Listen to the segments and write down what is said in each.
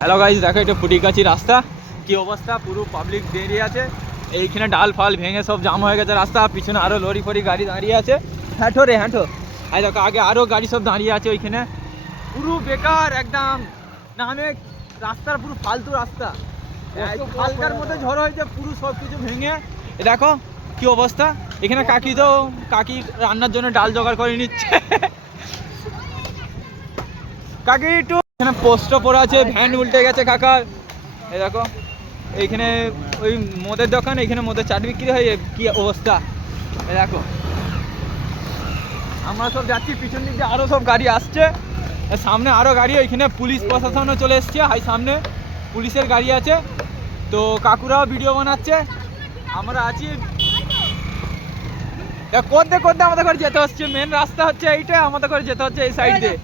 Hello guys, দেখো এটা ফুটিকাছি রাস্তা কি অবস্থা, পুরো পাবলিক বেরিয়ে আছে। এইখানে ডাল ফাল ভেঙে সব জাম হয়ে গেছে রাস্তা, পিছনে আরো লরি ফরি গাড়ি দাঁড়িয়ে আছে। হ্যাঁঠো রে হ্যাঁঠো, এই দেখো আগে আরো গাড়ি সব দাঁড়িয়ে আছে ওইখানে, পুরো বেকার একদম। নামে রাস্তার পুরো ফালতু রাস্তা, হালকার মধ্যে ঝড় হয়েছে, পুরো সব কিছু ভেঙে। দেখো কি অবস্থা। এখানে কাকি রান্নার জন্য ডাল জোগাড় করে নিচ্ছে। কাকি একটু এখানে পোস্টও পড়ে আছে, ভ্যান উল্টে গেছে কাকার। এই দেখো এইখানে ওই মদের দোকান, এইখানে মদের চাট বিক্রি হয়, কি অবস্থা। এই দেখো আমরা সব যাচ্ছি, পিছন দিক দিয়ে আরো সব গাড়ি আসছে, সামনে আরো গাড়ি, ওইখানে পুলিশ প্রশাসনও চলে এসছে। হাই সামনে পুলিশের গাড়ি আছে, তো কাকুরাও ভিডিও বানাচ্ছে, আমরা আছি। করতে করতে আমাদের ঘরে যেতে হচ্ছে, মেন রাস্তা হচ্ছে এইটা, আমাদের ঘরে যেতে হচ্ছে এই সাইড দিয়ে।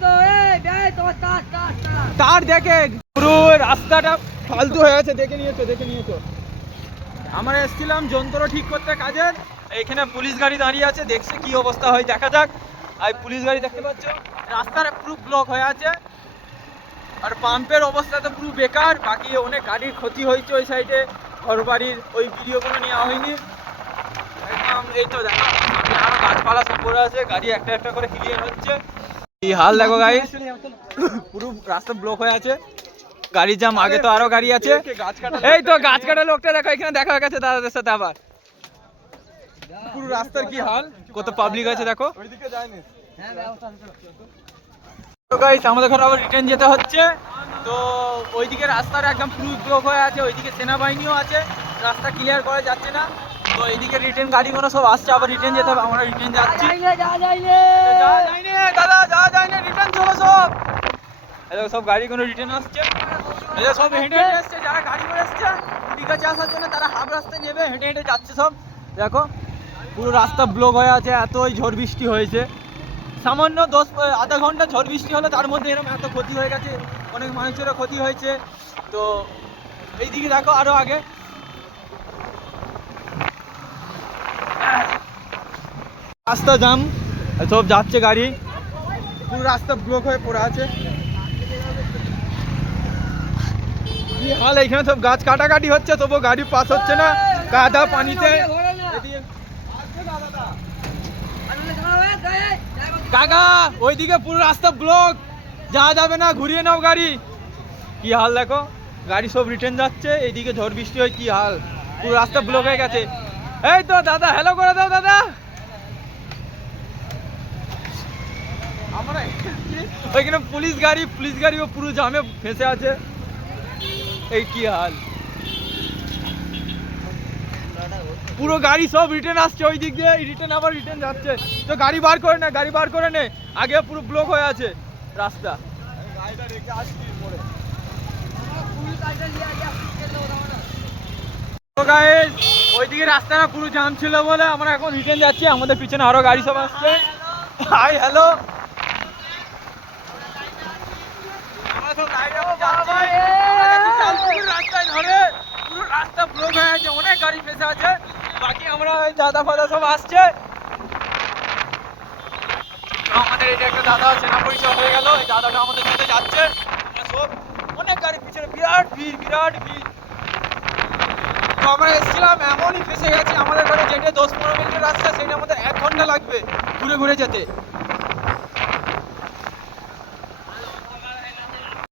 তার দেখে পুরো রাস্তাটা ফালতু হয়ে গেছে, দেখে নিয়েছো। আমরা এসেছিলাম যন্ত্র ঠিক করতে কাজের, এখানে পুলিশ গাড়ি দাঁড়িয়ে আছে, দেখছে কি অবস্থা হয় দেখা যাক। আর পুলিশ গাড়ি দেখতে পাচ্ছ, রাস্তার পুরো ব্লক হয়ে আছে, আর পাম্পের অবস্থা তো পুরো বেকার। বাকি অনেক গাড়ির ক্ষতি হয়েছে ওই সাইডে, ঘর বাড়ির ওই ভিডিওগুলো নেওয়া হয়নি। এই তো দেখো আরো গাছপালা সব পড়ে আছে, গাড়ি একটা একটা করে ক্লিয়ার হচ্ছে। এই হাল দেখো গাইস, পুরো রাস্তা ব্লক হয়ে আছে, গাড়ি জ্যাম। আগে তো আরো গাড়ি আছে, এই তো গাছ কাটা লোকটা দেখো এখানে দেখা হয়ে গেছে দাদাদের সাথে। আবার পুরো রাস্তার কি হাল, কত পাবলিক আছে দেখো। তো গাইস আমাদের ঘরে আবার রিটার্ন যেতে হচ্ছে, তো ওইদিকে রাস্তার একদম পুরো ব্লক হয়ে আছে, ওইদিকে সেনাবাহিনীও আছে, রাস্তা ক্লিয়ার করা যাচ্ছে না। তো এইদিকে রিটার্ন গাড়িগুলো সব আসছে, আবার রিটার্ন যেতে হবে, আমরা রিটার্ন যাচ্ছি। দাদা যাওয়া যায়নি, রিটার্ন চলো সব। এই সব গাড়িগুলো রিটার্ন আসছে, এই সব হেঁটে হেঁটে আসছে, যারা গাড়ি করে আসছে ফুটিকাছি আসার জন্য তারা হাফ রাস্তায় নেবে, হেঁটে হেঁটে যাচ্ছে সব। দেখো পুরো রাস্তা ব্লক হয়ে আছে, এতই ঝড় বৃষ্টি হয়েছে। সামান্য আধা ঘন্টা ঝড় বৃষ্টি হলে তার মধ্যে এরকম এত ক্ষতি হয়ে গেছে, অনেক মানুষেরও ক্ষতি হয়েছে। তো এইদিকে দেখো আরো আগে রাস্তা জাম, সব যাচ্ছে গাড়ি, পুরো রাস্তা ব্লক হয়ে পড়ে আছে। কি হাল, এখানে সব গাছ কাটাকাটি হচ্ছে, তবু গাড়ি পাস হচ্ছে না, কাদা পানিতে। কাকা ওইদিকে পুরো রাস্তা ব্লক, যাওয়া যাবে না, ঘুরিয়ে নাও গাড়ি। কি হাল দেখো, গাড়ি সব রিটার্ন যাচ্ছে, এইদিকে ঝড় বৃষ্টি হয়, কি হাল, পুরো রাস্তা ব্লক হয়ে গেছে। এই তো দাদা হ্যালো করে দাও দাদা। আমরা ওইখানে পুলিশ গাড়িও পুরো জামে ফেঁসে আছে, এই কি হাল। পুরো গাড়ি সব রিটার্ন আসছে, ওই দিক দিয়ে রিটার্ন আবার রিটার্ন যাচ্ছে। তো গাড়ি বার করে নে, আগে পুরো ব্লক হয়ে আছে রাস্তা। তো গাইস ওইদিকে রাস্তাটা পুরো জাম ছিল বলে আমরা এখন রিটার্ন যাচ্ছি, আমাদের পিছনে আরো গাড়ি সব আসছে। হাই হ্যালো, রাস্তায় ধরে পুরো রাস্তা ব্লক হয়ে আছে, অনেক গাড়ি ফেসে আছে। বাকি আমরা দাদা ফাদা সব আসছে, আমাদের এটা একটা দাদা চেনা পরিচয় হয়ে গেল, এই দাদাটা আমাদের সাথে যাচ্ছে। সব অনেক গাড়ির পিছনে বিরাট ভিড়। তো আমরা এসেছিলাম, এমনই ফেসে গেছি, আমাদের ঘরে যেটা 10-15 মিনিটের রাস্তা সেটা আমাদের 1 ঘন্টা লাগবে ঘুরে যেতে।